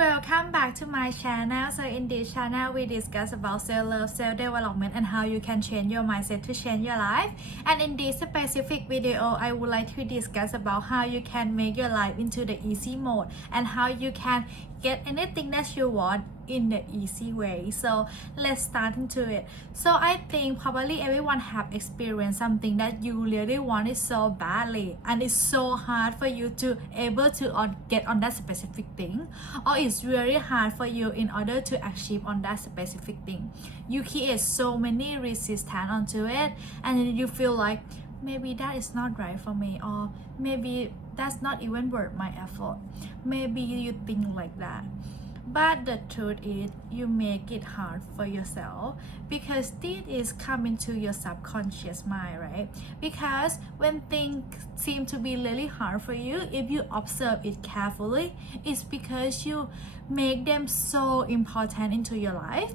welcome back to my channel. So in this channel we discuss about self-love, self-development and how you can change your mindset to change your life. And in this specific video I would like to discuss about how you can make your life into the easy mode and how you can get anything that you want in the easy way. So let's start into it. So I think probably everyone have experienced something that you really want it so badly and it's so hard for you to able to get on that specific thing, or it's very hard for you in order to achieve on that specific thing. You create so many resistance onto it and then you feel like maybe that is not right for me, or maybe that's not even worth my effort. Maybe you think like that, but the truth is you make it hard for yourself because this is coming to your subconscious mind, right? Because when things seem to be really hard for you, if you observe it carefully, it's because you make them so important into your life.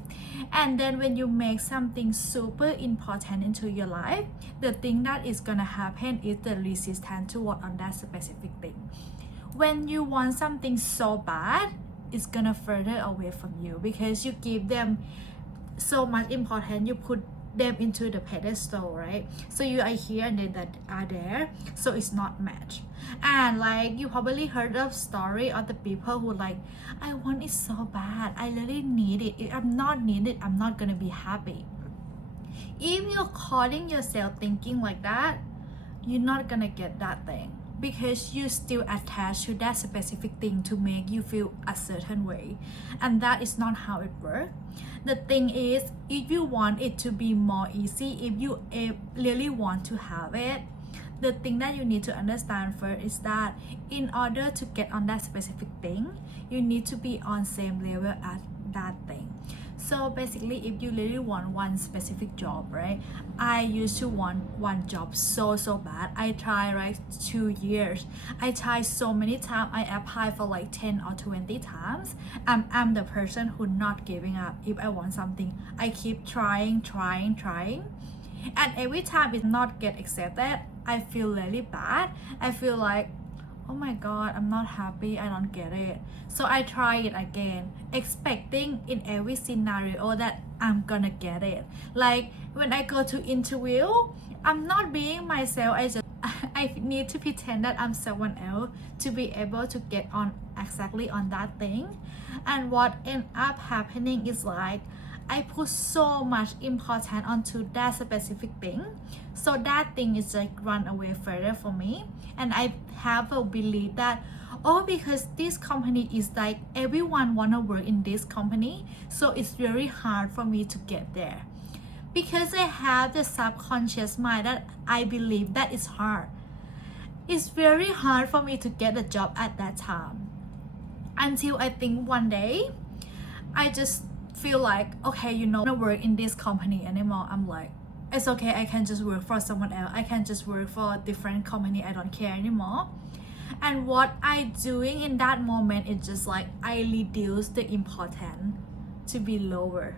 And then when you make something super important into your life, the thing that is gonna happen is the resistance to work on that specific thing. When you want something so bad, it's gonna further away from you because you give them so much importance, you put them into the pedestal, right? So you are here and they are there, so it's not matched. And like you probably heard of story of the people who like, I want it so bad, I really need it, if I'm not needed I'm not gonna be happy. If you're calling yourself thinking like that, you're not gonna get that thing because you still attached to that specific thing to make you feel a certain way, and that is not how it works. The thing is, if you want it to be more easy, if you really want to have it, the thing that you need to understand first is that in order to get on that specific thing, you need to be on same level as that thing. So basically, if you really want one specific job, right? I used to want one job so bad. I tried like 2 years. I tried so many times. I applied for like 10 or 20 times. I'm the person who not giving up. If I want something, I keep trying. And every time it not get accepted, I feel really bad. I feel like, oh my god, I'm not happy, I don't get it. So I try it again, expecting in every scenario that I'm gonna get it. Like when I go to interview, I'm not being myself, I need to pretend that I'm someone else to be able to get on exactly on that thing. And what end up happening is like I put so much importance onto that specific thing, so that thing is like run away further for me. And I have a belief that, oh, because this company is like everyone wanna work in this company, so it's very hard for me to get there. Because I have the subconscious mind that I believe that it's hard. It's very hard for me to get a job at that time. Until I think one day, I just feel like, okay, you know, I don't work in this company anymore. I'm like, it's okay, I can just work for someone else. I can just work for a different company. I don't care anymore. And what I doing in that moment is just like I reduce the importance to be lower.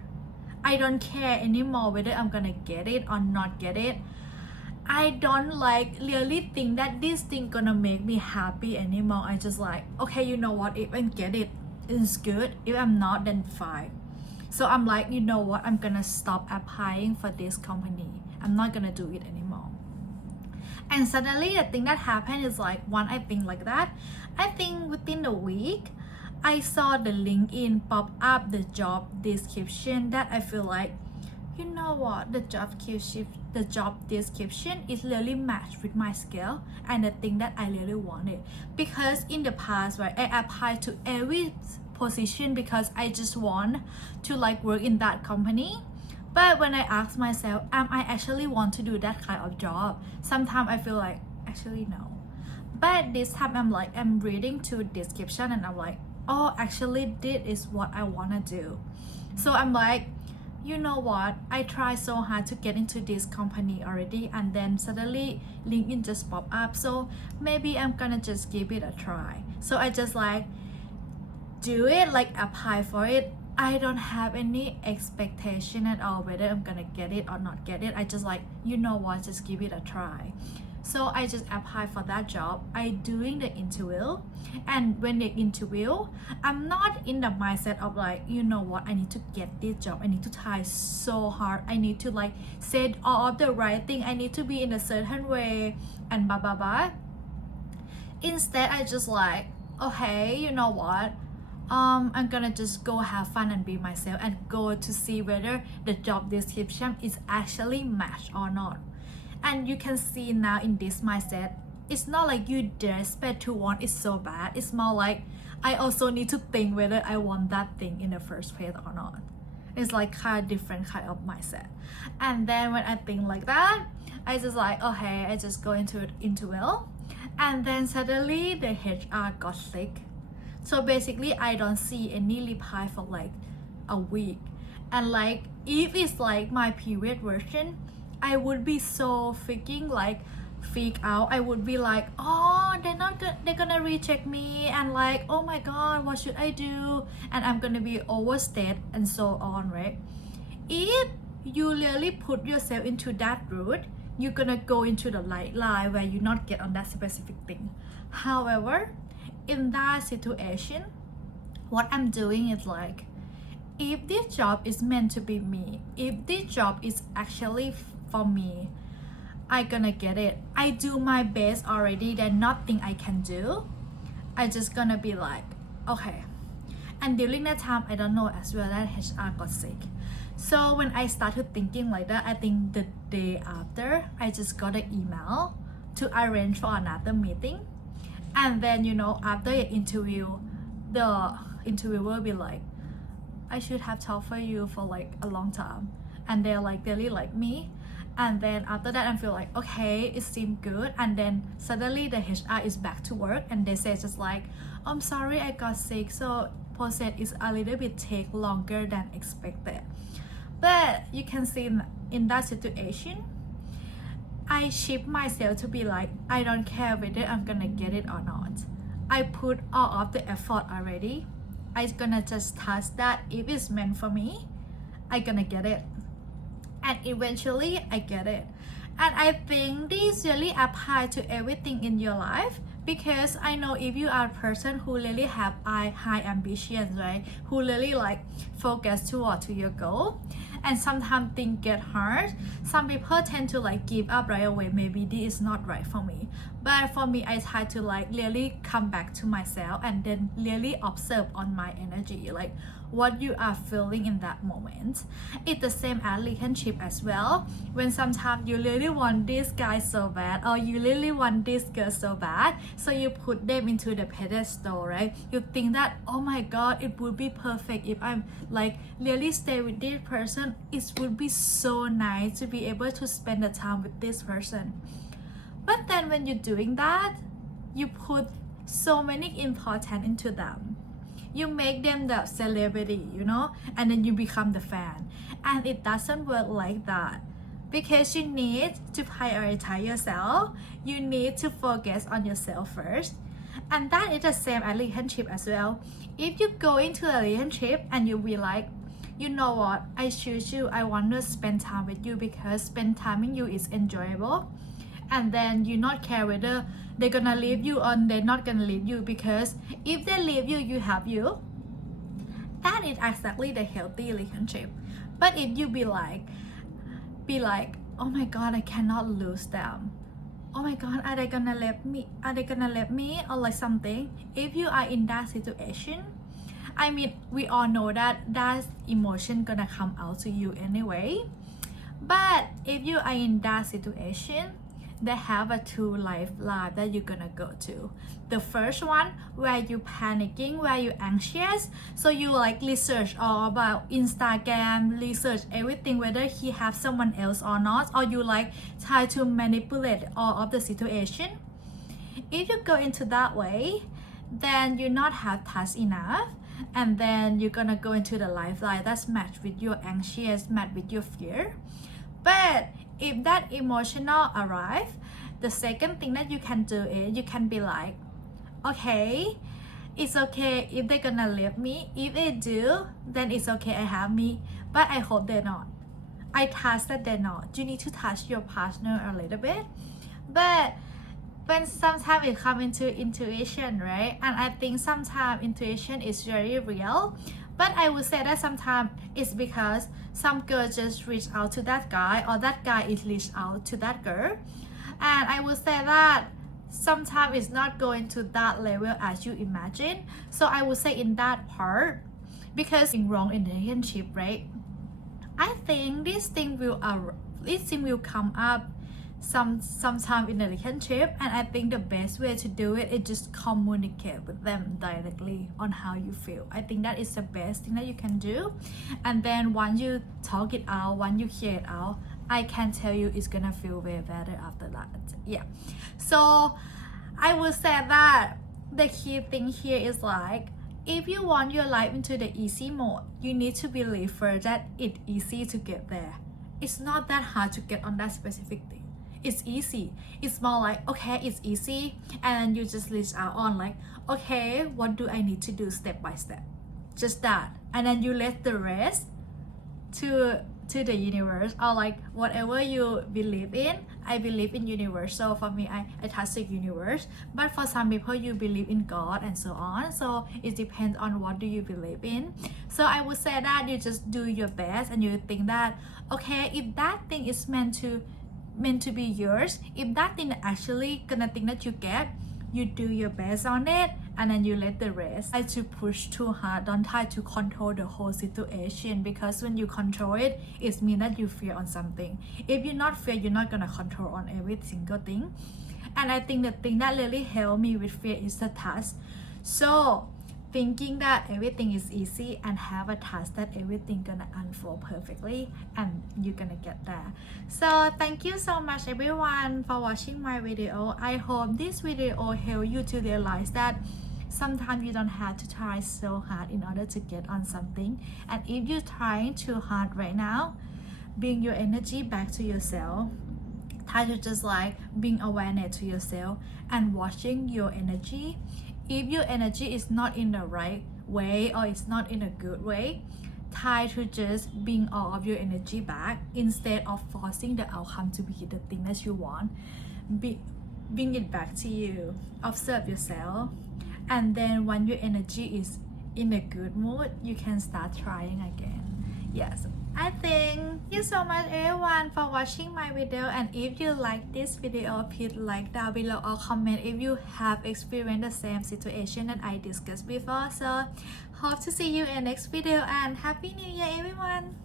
I don't care anymore whether I'm gonna get it or not get it. I don't like really think that this thing gonna make me happy anymore. I just like, okay, you know what, if I get it, it's good. If I'm not, then fine. So I'm like, you know what, I'm gonna stop applying for this company. I'm not gonna do it anymore. And suddenly the thing that happened is like, one, I think like that. I think within a week, I saw the LinkedIn pop up the job description that I feel like, you know what, the job description is really matched with my skill and the thing that I really wanted. Because in the past, right, I applied to every position because I just want to like work in that company. But when I ask myself, am I actually want to do that kind of job? Sometimes I feel like, actually no. But this time I'm like, I'm reading to description and I'm like, oh, actually this is what I want to do. So I'm like, you know what, I try so hard to get into this company already, and then suddenly LinkedIn just pop up, so maybe I'm gonna just give it a try. So I just like do it, like apply for it. I don't have any expectation at all whether I'm gonna get it or not get it. I just like, you know what, just give it a try. So I just apply for that job. I doing the interview, and when the interview, I'm not in the mindset of like, you know what, I need to get this job, I need to try so hard, I need to like say all of the right thing, I need to be in a certain way and blah blah blah. Instead I just like, okay, you know what, I'm gonna just go have fun and be myself and go to see whether the job description is actually matched or not. And you can see now in this mindset, it's not like you desperate to want it so bad, it's more like I also need to think whether I want that thing in the first place or not. It's like kind of different kind of mindset. And then when I think like that, I just like, okay, I just go into it interview, and then suddenly the HR got sick. So basically I don't see any reply for like a week. And like if it's like my previous version, I would be so freaking like freak out. I would be like, oh, they're gonna reject me, and like, oh my god, what should I do? And I'm gonna be overstate and so on, right? If you really put yourself into that route, you're gonna go into the light line where you not get on that specific thing. However, in that situation, what I'm doing is like, if this job is meant to be me, if this job is actually for me, I gonna get it. I do my best already, there's nothing I can do. I just gonna be like, okay. And during that time, I don't know as well that HR got sick. So when I started thinking like that, I think the day after, I just got an email to arrange for another meeting. And then, you know, after the interview, the interviewer will be like, I should have talked for you for like a long time. And they're like, they really like me. And then after that, I feel like, okay, it seemed good. And then suddenly the HR is back to work, and they say just like, I'm sorry, I got sick, so process is a little bit take longer than expected. But you can see in that situation, I shift myself to be like, I don't care whether I'm gonna get it or not. I put all of the effort already. I'm gonna just trust that if it's meant for me, I'm gonna get it. And eventually I get it. And I think this really applies to everything in your life, because I know if you are a person who really have high ambitions, right, who really like focus toward to your goal, and sometimes things get hard, some people tend to like give up right away, maybe this is not right for me. But for me, I try to like really come back to myself and then really observe on my energy, like what you are feeling in that moment. It's the same as relationship as well. When sometimes you really want this guy so bad, or you really want this girl so bad, so you put them into the pedestal, right? You think that, oh my god, it would be perfect if I'm like really stay with this person. It would be so nice to be able to spend the time with this person. But then when you're doing that, you put so many importance into them. You make them the celebrity, you know, and then you become the fan. And it doesn't work like that, because you need to prioritize yourself. You need to focus on yourself first. And that is the same as relationship as well. If you go into a relationship and you be like, you know what, I choose you, I want to spend time with you because spend time with you is enjoyable. And then you not care whether they're gonna leave you or they're not gonna leave you, because if they leave you, you have you. That is exactly the healthy relationship. But if you be like, oh my god, I cannot lose them, oh my god, are they gonna leave me, or like something. If you are in that situation, I mean, we all know that emotion gonna come out to you anyway. But if you are in that situation, they have a two life that you're gonna go to. The first one, where you panicking, where you anxious, so you like research all about Instagram, research everything whether he have someone else or not, or you like try to manipulate all of the situation. If you go into that way, then you not have touch enough, and then you're gonna go into the lifeline that's matched with your anxious, matched with your fear. But if that emotional arrive, the second thing that you can do is you can be like, okay, it's okay if they're gonna leave me. If they do, then it's okay, I have me, but I hope they're not. I trust that they're not. You need to touch your partner a little bit. but when sometimes it comes into intuition, right? And I think sometimes intuition is very real, but I would say that sometimes it's because some girl just reach out to that guy, or that guy is reach out to that girl. And I would say that sometimes it's not going to that level as you imagine. So I would say in that part, because in wrong in the relationship, right? I think this thing will come up sometime in the relationship, and I think the best way to do it is just communicate with them directly on how you feel. I think that is the best thing that you can do. And then once you talk it out, once you hear it out, I can tell you it's gonna feel way better after that. Yeah, so I would say that the key thing here is like, if you want your life into the easy mode, you need to believe first that it's easy to get there. It's not that hard to get on that specific thing. It's easy. It's more like, okay, it's easy, and then you just list out on like, okay, what do I need to do step by step? Just that. And then you let the rest to the universe, or like whatever you believe in. I believe in universe, so for me I trust the universe, but for some people you believe in God and so on, so it depends on what do you believe in. So I would say that you just do your best, and you think that, okay, if that thing is meant to be yours, if that thing actually gonna think that you get, you do your best on it, and then you let the rest. Try to push too hard, don't try to control the whole situation, because when you control it, it means that you fear on something. If you're not fear, you're not gonna control on every single thing. And I think the thing that really helped me with fear is the task. So thinking that everything is easy, and have a task that everything gonna unfold perfectly, and you're gonna get there. So thank you so much everyone for watching my video. I hope this video help you to realize that sometimes you don't have to try so hard in order to get on something. And if you're trying too hard right now, bring your energy back to yourself. Try to just like bring awareness to yourself and watching your energy. If your energy is not in the right way, or it's not in a good way, try to just bring all of your energy back instead of forcing the outcome to be the thing that you want. Bring it back to you. Observe yourself, and then when your energy is in a good mood, you can start trying again. Yes, I thank you so much everyone for watching my video, and if you like this video, please like down below or comment if you have experienced the same situation that I discussed before. So hope to see you in next video, and happy new year everyone.